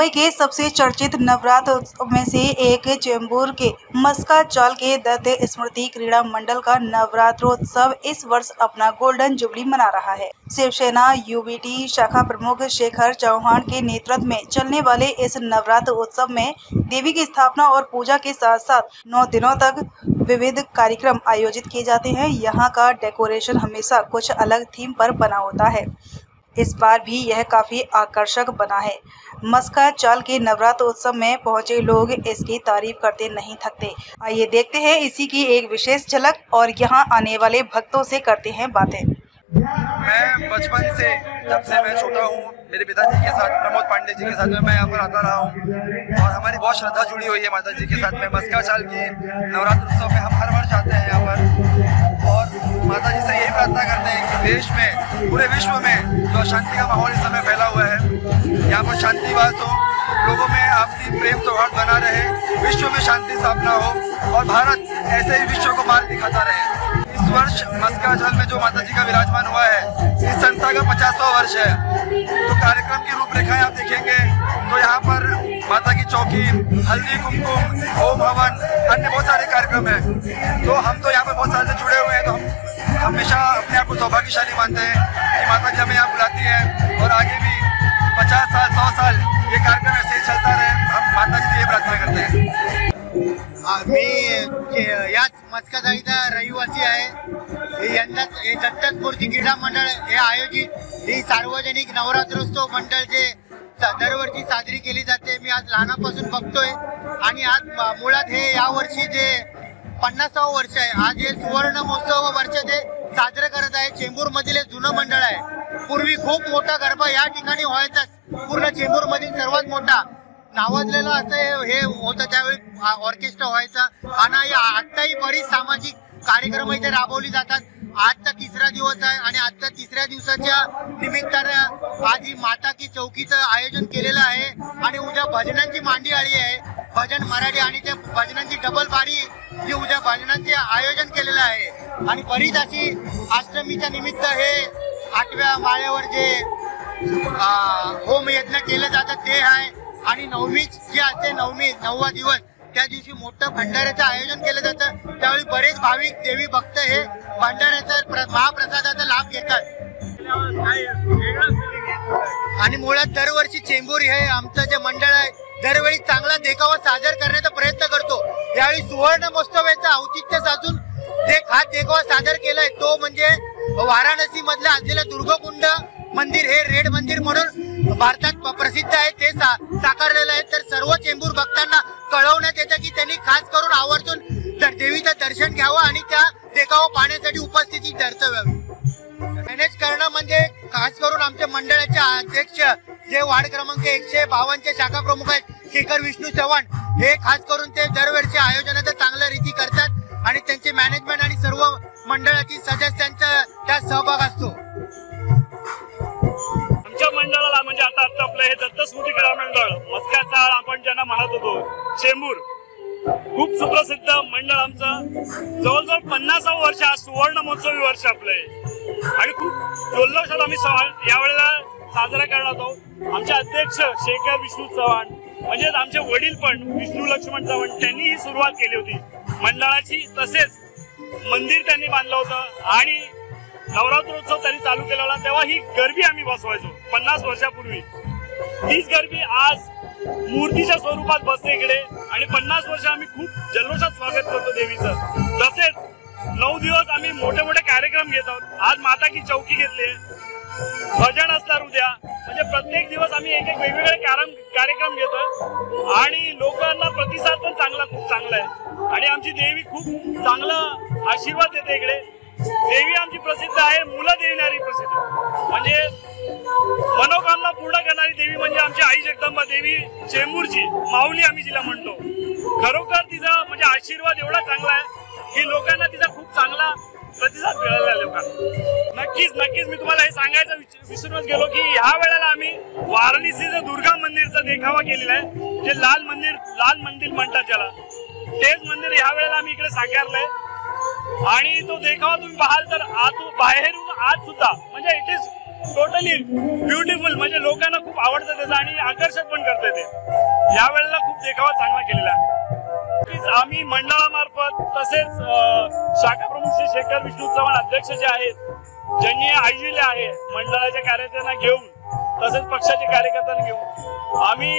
मुंबई के सबसे चर्चित नवरात्र उत्सव में से एक चेंबूर के मस्का चाल के दत्त स्मृति क्रीड़ा मंडल का नवरात्रोत्सव इस वर्ष अपना गोल्डन जुबली मना रहा है। शिवसेना यूबीटी शाखा प्रमुख शेखर चौहान के नेतृत्व में चलने वाले इस नवरात्र उत्सव में देवी की स्थापना और पूजा के साथ साथ 9 दिनों तक विविध कार्यक्रम आयोजित किए जाते हैं। यहाँ का डेकोरेशन हमेशा कुछ अलग थीम पर बना होता है। इस बार भी यह काफी आकर्षक बना है। मस्का चाल के नवरात्र उत्सव में पहुंचे लोग इसकी तारीफ करते नहीं थकते। आइए देखते हैं इसी की एक विशेष झलक और यहां आने वाले भक्तों से करते हैं बातें। मैं बचपन से, जब से मैं छोटा हूँ, मेरे पिताजी के साथ, प्रमोद पांडे जी के साथ में मैं यहाँ पर आता रहा हूँ और हमारी बहुत श्रद्धा जुड़ी हुई है माता जी के साथ में। मस्का चाल के नवरात्र उत्सव में हम हर वर्ष आते हैं यहाँ पर और माता जी से यही प्रार्थना करते हैं कि देश में, पूरे विश्व में जो अशांति का माहौल इस समय फैला हुआ है, यहाँ पर शांति वास हो, लोगों में आपसी प्रेम सौहार्द बना रहे, विश्व में शांति स्थापना हो और भारत ऐसे ही विश्व को मार्ग दिखाता रहे। इस वर्ष मस्का चाल में जो माता जी का विराजमान हुआ है, इस संस्था का 50वां वर्ष है। तो कार्यक्रम की रूपरेखाएं आप देखेंगे तो यहाँ पर माता की चौकी, हल्दी कुमकुम, होम हवन, अन्य बहुत सारे कार्यक्रम हैं। तो हम तो यहाँ पर बहुत साल से जुड़े हुए हैं, तो हम हमेशा अपने आप को सौभाग्यशाली मानते हैं कि माता जी हमें यहाँ बुलाती है और आगे भी 50 साल 100 साल ये कार्यक्रम ऐसे ही चलता रहे। हम माता जी से ये प्रार्थना करते हैं। मी याच मस्का चाळीचा रहिवासी आहे। यंदा हे दत्त स्मृती क्रीडा मंडळ हे आयोजित ही सार्वजनिक नवरात्रोत्सव मंडळ जे दरवर्षी साजरी केली जाते, मी आज लहानापासून बघतोय आणि आज मुळात हे यावर्षी जे 50वां वर्ष आहे, आज हे सुवर्ण महोत्सव वर्ष ते साजरं करत आहे। चेंबूर मधील हे जुनं मंडळ आहे। पूर्वी खूप मोठा गरबा या ठिकाणी व्हायचा, पूर्ण चेंबूर मधील सर्वात मोठा नावाजलेलं असं हे होतं। त्यावेळी ऑर्केस्ट्रा व्हायचा आणि आत्ताही बरीच सामाजिक कार्यक्रम इथे राबवली जातात। आजचा 3रा दिवस आहे आणि आजच्या 3ऱ्या दिवसाच्या निमित्तानं आज ही माता की चौकीचं आयोजन केलेलं आहे आणि उद्या भजनांची मांडी आली आहे। भजन मराठी आणि त्या भजनांची डबल बारी जी उद्या भजनांचे आयोजन केलेलं आहे आणि बरीच अशी अष्टमीच्या निमित्त हे 8व्या माळ्यावर जे होम यज्ञ केलं जातं ते आहे आणि 9वी जे असते 9वा दिवस त्या दिवशी मोठं भंडाऱ्याचं आयोजन केलं जातं। त्यावेळी बरेच भाविक देवी भक्त हे भंडाऱ्याचा महाप्रसादाचा लाभ घेतात आणि मुळात दरवर्षी चेंबूर हे आमचं जे मंडळ आहे दरवेळी चांगला देखावा सादर करण्याचा प्रयत्न करतो। यावेळी सुवर्ण महोत्सवाचं औचित्य साधून जे खास देखावा सादर केलाय तो म्हणजे वाराणसी मधलं असलेलं दुर्गकुंड मंदिर हे रेड मंदिर म्हणून भारतात प्रसिद्ध आहे, ते साकारलेलं आहे। तर सर्व चेंबूर भक्तांना कळवण्यात येतं की त्यांनी खास करून आवर्जून देवीचं दर्शन घ्यावं आणि त्या देखावा पाहण्यासाठी उपस्थिती दर्शवावी। मॅनेज करणं म्हणजे खास करून आमच्या मंडळाचे अध्यक्ष जे वार्ड क्रमांक 152 शाखा प्रमुख आहेत, शेखर विष्णू चव्हाण, हे खास करून ते दरवर्षी आयोजनाचं चांगल्या रीती करतात आणि त्यांचे मॅनेजमेंट आणि सर्व मंडळातील सदस्यांचा त्यात सहभाग असतो। आमच्या मंडळाला म्हणजे आता आपलं हे दत्त स्मृती क्रीडा मंडळ मस्का चाल आपण ज्यांना म्हणत होतो, चेंबूर खूप सुप्रसिद्ध मंडळ आमचं जवळजवळ 50वां वर्ष, आज सुवर्ण महोत्सवी वर्ष आपलं आणि खूप जल्लोषात आम्ही यावेळेला साजरा करणार आहोत। आमचे अध्यक्ष शेखर विष्णू चव्हाण म्हणजे आमचे वडील पण विष्णू लक्ष्मण चव्हाण, त्यांनी ही सुरुवात केली होती मंडळाची। तसेच मंदिर त्यांनी बांधलं होतं आणि नवरात्रोत्सव त्यांनी चालू केला होता, तेव्हा ही गरबी आम्ही बसवायचो 50 वर्षापूर्वी। तीच गरबी आज मूर्तीच्या स्वरूपात बसते इकडे आणि 50 वर्ष आम्ही खूप जल्लोषात स्वागत करतो देवीचं। तसेच 9 दिवस आम्ही मोठे मोठे कार्यक्रम घेत आहोत। आज माता की चौकी घेतली, भजन असणार उद्या, म्हणजे प्रत्येक दिवस आम्ही एक वेगवेगळे कार्यक्रम घेतोय आणि लोकांना प्रतिसाद पण खूप चांगला आहे आणि आमची देवी खूप चांगला आशीर्वाद देते इकडे। देवी आमची प्रसिद्ध आहे, मुलं देणारी प्रसिद्ध, म्हणजे मनोकामना पूर्ण करणारी देवी म्हणजे आमची आई जगदंबा देवी, चेंबूरची माऊली आम्ही जिला म्हणतो। खरोखर तिचा म्हणजे आशीर्वाद एवढा चांगला आहे की लोकांना तिचा खूप चांगला प्रतिसाद मिळाला लोकांना। नक्कीच मी तुम्हाला हे सांगायचं विसरूनच गेलो की ह्या वेळेला आम्ही वाराणसीचं दुर्गा मंदिरचा देखावा केलेला आहे, जे लाल मंदिर म्हणतात ज्याला, तेच मंदिर ह्या वेळेला आम्ही इकडे साकारलंय आणि तो देखावा तुम्ही पाहाल तर बाहेरून आत सुद्धा म्हणजे इट इज टोटली ब्युटिफुल, म्हणजे लोकांना खूप आवडतं त्याचं आणि आकर्षक पण करते ते. यावेळेला खूप देखावा चांगला केलेला आहे. आम्ही मंडळामार्फत तसेच शाखा प्रमुख श्री शेखर विष्णू चव्हाण अध्यक्ष जे आहेत, ज्यांनी आयोजिले आहे मंडळाच्या कार्यकर्त्यांना घेऊन तसेच पक्षाचे कार्यकर्त्यांना घेऊन, आम्ही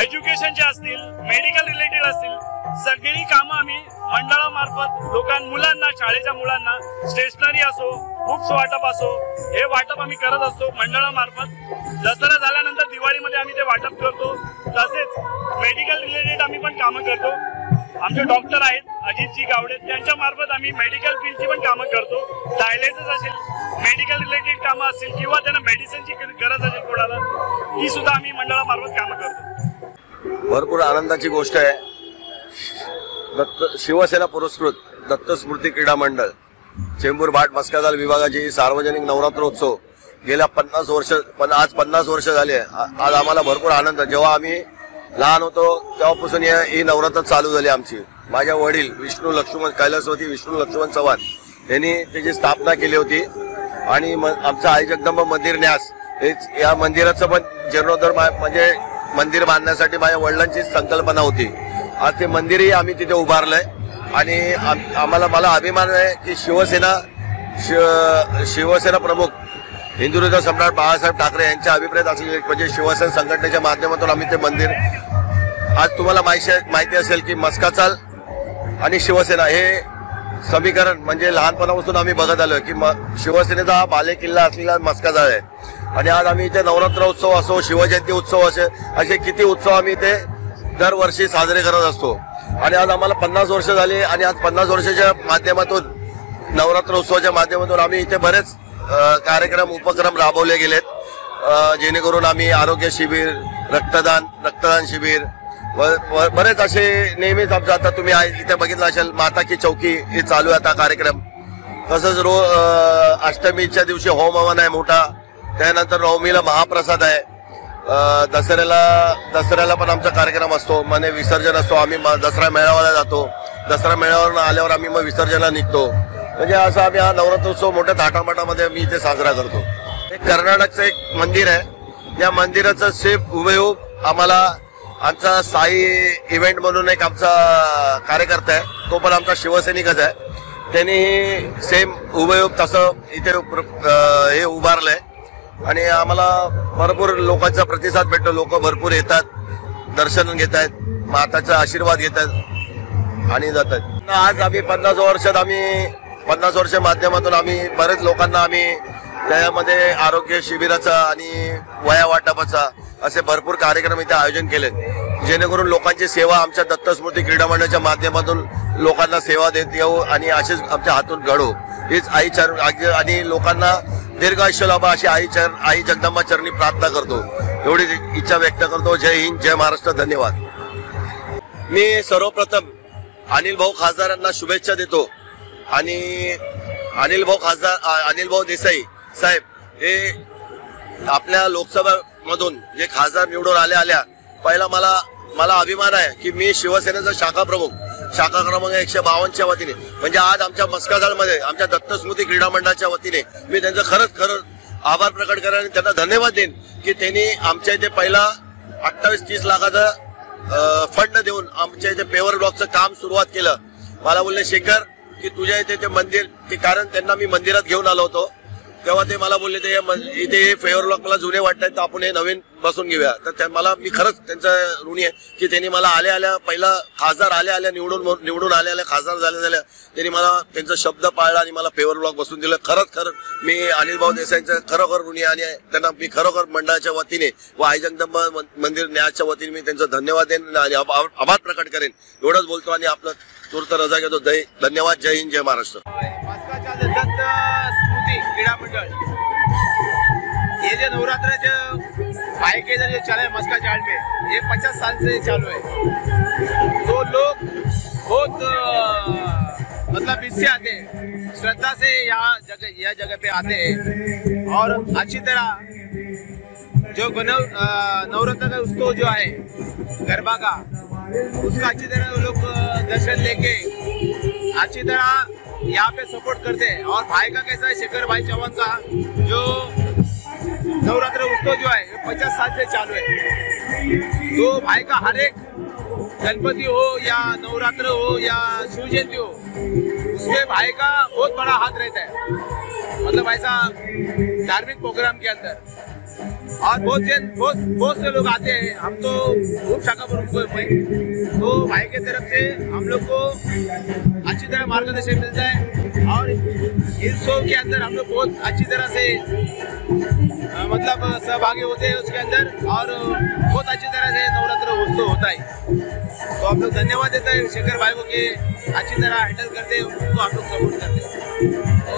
एज्युकेशनचे असतील, मेडिकल रिलेटेड असतील, सगळी कामं आम्ही मंडळामार्फत मुलांना, शाळेच्या मुलांना स्टेशनरी असो, बुक्स वाटप असो, हे वाटप आम्ही करत असतो मंडळामार्फत. दसरा झाल्यानंतर दिवाळीमध्ये आम्ही ते वाटप करतो. तसेच मेडिकल रिलेटेड आम्ही पण कामं करतो. आमचे डॉक्टर आहेत अजितजी गावडे, त्यांच्या मार्फत आम्ही मेडिकल फील्डची पण कामं करतो. डायलिसिस असेल, मेडिकल रिलेटेड कामं असतील किंवा त्यांना मेडिसिनची गरज असेल कोणाला, ही सुद्धा आम्ही मंडळामार्फत कामं करतो. भरपूर आनंदाची गोष्ट आहे. शिवसेना पुरस्कृत दत्त स्मृती क्रीडा मंडळ चेंबूर भाट मस्काजाल विभागाची सार्वजनिक नवरात्रोत्सव गेल्या 50 वर्ष, आज 50 वर्ष झाले. आज आम्हाला भरपूर आनंद. जेव्हा आम्ही लहान होतो तेव्हापासून ही नवरात्र चालू झाली आमची. माझ्या वडील विष्णू लक्ष्मण कैलासवती विष्णू लक्ष्मण चव्हाण यांनी त्याची स्थापना केली होती आणि आमचं आई जगदंबा मंदिर न्यास या मंदिराचं पण जीर्णोद्धार, म्हणजे मंदिर बांधण्यासाठी माझ्या वडिलांची संकल्पना होती. आज ते मंदिरही आम्ही तिथे उभारलंय आणि मला अभिमान आहे की शिवसेना प्रमुख हिंदुत्व सम्राट बाळासाहेब ठाकरे यांच्या अभिप्रेत असलेले म्हणजे शिवसेना संघटनेच्या माध्यमातून आम्ही ते मंदिर, आज तुम्हाला माहिती असेल की मस्काचाल आणि शिवसेना हे समीकरण म्हणजे लहानपणापासून आम्ही बघत आलो की शिवसेनेचा हा बालेकिल्ला असलेला मस्काचाल आहे. आणि आज आम्ही इथे नवरात्र उत्सव असो, शिवजयंती उत्सव असे किती उत्सव आम्ही इथे दरवर्षी साजरे करत असतो. आणि आज आम्हाला 50 वर्ष झाली आणि आज 50 वर्षाच्या माध्यमातून नवरात्र उत्सवाच्या माध्यमातून आम्ही इथे बरेच उपक्रम राबवले गेलेत, जेणेकरून आम्ही आरोग्य शिबिर, रक्तदान शिबिर बरेच असे नेहमीच आमचं, आता तुम्ही इथे बघितलं असेल माता की चौकी हे चालू आहे आता कार्यक्रम. तसंच अष्टमीच्या दिवशी होम हवन आहे मोठा, त्यानंतर नवमीला महाप्रसाद आहे, दसऱ्याला पण आमचा कार्यक्रम असतो, म्हणजे विसर्जन असतो. आम्ही दसरा मेळाव्याला जातो, दसरा मेळाव्यावर आल्यावर आम्ही मग विसर्जनला निघतो. म्हणजे असं आम्ही हा नवरात्रोत्सव मोठ्या थाटामाटामध्ये मी इथे साजरा करतो. एक कर्नाटकचं एक मंदिर आहे, या मंदिराचं सेम हुबेहूब आम्हाला आमचा साई इव्हेंट म्हणून एक आमचा कार्यकर्ता आहे, तो पण आमचा शिवसैनिकच आहे. त्यांनी सेम हुबेहूब तसं इथे हे उभारलंय आणि आम्हाला भरपूर लोकांचा प्रतिसाद भेटतो. लोक भरपूर येतात, दर्शन घेत आहेत, माताचा आशीर्वाद घेतात आणि जातात. आज आम्ही 50 वर्ष माध्यमातून आम्ही बरेच लोकांना आम्ही त्यामध्ये आरोग्य शिबिराचा आणि वया वाटपाचा असे भरपूर कार्यक्रम इथे आयोजन केले, जेणेकरून लोकांची सेवा आमच्या दत्त स्मृती क्रीडा मंडळाच्या माध्यमातून लोकांना सेवा देत येऊ आणि असेच आमच्या हातून घडो. हीच आणि लोकांना दीर्घायुष्य लाभा अशी आई जगदंबा चरणी प्रार्थना करतो, एवढी इच्छा व्यक्त करतो. जय हिंद, जय महाराष्ट्र, धन्यवाद. मी सर्वप्रथम अनिल भाऊ खासदार यांना शुभेच्छा देतो आणि अनिल भाऊ देसाई साहेब हे आपल्या लोकसभा मधून जे खासदार निवडून आल्या पहिला मला अभिमान आहे की मी शिवसेनेचा शाखा क्रमांक 152च्या वतीने, म्हणजे आज आमच्या मस्काजालमध्ये आमच्या दत्त स्मृती क्रीडा मंडळाच्या वतीने मी त्यांचं खरंच आभार प्रकट करेन आणि त्यांना धन्यवाद देईन की त्यांनी आमच्या इथे पहिला 28-30 लाखाचा फंड देऊन आमच्या इथे पेवर ब्लॉकचं काम सुरुवात केलं. मला बोलले शेखर की तुझ्या इथे ते मंदिर, ते कारण त्यांना मी मंदिरात घेऊन आलो होतो तेव्हा ते मला बोलले ते इथे हे फेवर ब्लॉक मला जुने वाटतात तर आपण हे नवीन बसून घेऊया. तर मी खरंच त्यांचं ऋणी आहे की त्यांनी मला आल्या पहिला खासदार आल्या निवडून आल्या खासदार झाल्या त्यांनी मला त्यांचा शब्द पाळला आणि मला फेवर ब्लॉक बसून दिलं. खरंच मी अनिल भाऊ देसाईंचं खरोखर ऋणी आणि त्यांना मी खरोखर मंडळाच्या वतीने व आई जगदंबा मंदिर न्यायाच्या वतीने मी त्यांचा धन्यवाद देईन आणि आभार प्रकट करेन. एवढंच बोलतो आणि आपलं तूर्त रजा घेतो. धन्यवाद. जय हिंद, जय महाराष्ट्र. क्रीड़ा मंडल ये जो नवरात्र जो चला है मस्का चाल में, ये 50 साल से चालू है. तो लोग बहुत मतलब इससे आते हैं, श्रद्धा से यह जगह पे आते हैं और अच्छी तरह जो नवरात्र का उत्सव जो है गरबा का, उसका अच्छी तरह लोग दर्शन लेके अच्छी तरह यहाँ पे सपोर्ट करते हैं। और भाई का कैसा है, शेखर भाई चौहान का जो नवरात्र उत्सव जो है 50 साल से चालू है। तो भाई का हर एक गणपति हो या नवरात्र हो या शिव जयंती हो, उसमें भाई का बहुत बड़ा हाथ रहता है, मतलब ऐसा धार्मिक प्रोग्राम के अंदर। और बहुत से लोग आते हैं, हम तो उप शाखा प्रमुख हैं, तो भाई के तरफ से हम लोग को अच्छी तरह मार्गदर्शन मिलता है। और इस शो के अंदर हम लोग बहुत अच्छी तरह से मतलब सहभागी होते हैं उसके अंदर, और बहुत अच्छी तरह से नवरात्र उत्सव होता है। तो हम लोग धन्यवाद देते हैं शेखर भाई को कि अच्छी तरह हैंडल करते हैं, उनको हम लोग सपोर्ट करते हैं। तो